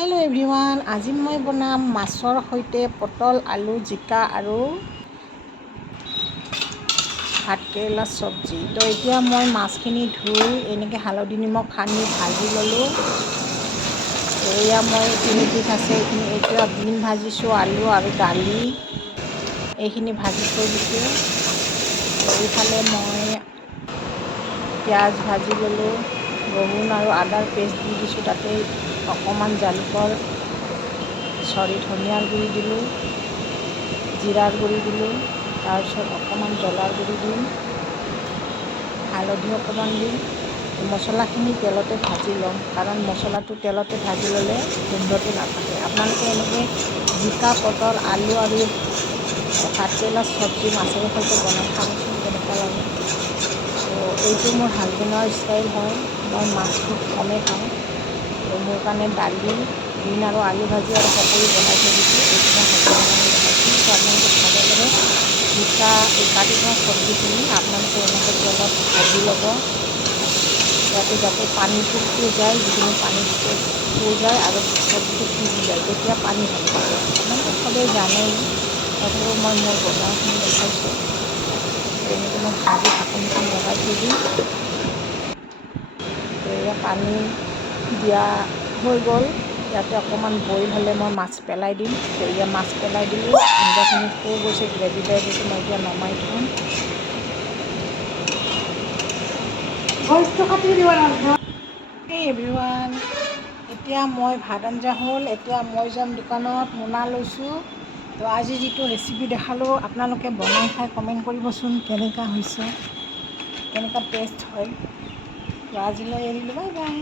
Hello' everyone, আজি মই বনাম মাছৰ সৈতে পটল, আলু, জিকা আৰু ভাতকেৰেলা চব্জি। তো এতিয়া মই মাছখিনি ধুই এনেকৈ হালধি নিমখ সানি ভাজি ল'লোঁ। এয়া মই তিনিবিধ আছে, এইখিনি এতিয়া বিন ভাজিছোঁ, আলু আৰু দালি এইখিনি ভাজি থৈ দিছোঁ। এইফালে মই পিঁয়াজ ভাজি ল'লোঁ, ৰহুন আৰু আদাৰ পেষ্ট দি দিছোঁ, তাতে অকণমান ধনিয়াৰ গুড়ি দিলোঁ, জিৰাৰ গুড়ি দিলোঁ, তাৰপিছত অকণমান জ্বলাৰ গুড়ি দিম, হালধি অকণমান দিম। মছলাখিনি তেলতে ভাজি ল'ম, কাৰণ মছলাটো তেলতে ভাজি ল'লে গোন্ধটো নাথাকে। আপোনালোকে এনেকৈ জিকা, পটল, আলু আৰু ভাতকেৰেলা চব্জি মাছেৰে সৈতে বনাই খাবচোন, কেনেকুৱা লাগে। তো এইটো মোৰ হাজবেণ্ডৰ ষ্টাইল হয়, মই মাছটো কমেই খাওঁ। তো মোৰ কাৰণে দালি, বিন আৰু আলু ভাজি আৰু পকৰি বনাই থৈ দিছোঁ। এইটো মই হাজবেণ্ডৰ কাৰণে বনাইছোঁ। তো আপোনালোকে ভাগে ভাগে জিকা কাটি থোৱা চব্জিখিনি আপোনালোকে এনেকৈ তেলত ভাজি ল'ব, যাতে পানীটো শুকাই, যিখিনি পানী শুকাই আৰু চব্জিটো সিজি যায়, তেতিয়া পানী ঢালিব লাগে। আপোনালোকে চবেই জানেই, তথাপিও মই মোৰ বনোৱাখিনি দেখাইছোঁ। এনেকৈ মই ভাজি ঢাকনিখন লগাই থৈ দিম। এয়া পানী দিয়া হৈ গ'ল, ইয়াতে অকণমান বইল হ'লে মই মাছ পেলাই দিম। এয়া মাছ পেলাই দিলোঁ, আঞ্জাখিনি হৈ গৈছে, গ্ৰেভি টাইপ হৈছে, মই এতিয়া নমাই থ'ম। এভৰিৱান, এতিয়া মই ভাত আঞ্জা হ'ল, এতিয়া মই যাম দোকানত, মোনা লৈছোঁ। তো আজি যিটো ৰেচিপি দেখালোঁ, আপোনালোকে বনাই খাই কমেণ্ট কৰিবচোন কেনেকুৱা হৈছে, কেনেকুৱা টেষ্ট হয়। তো আজিলৈ এৰিলোঁ, বাই বাই।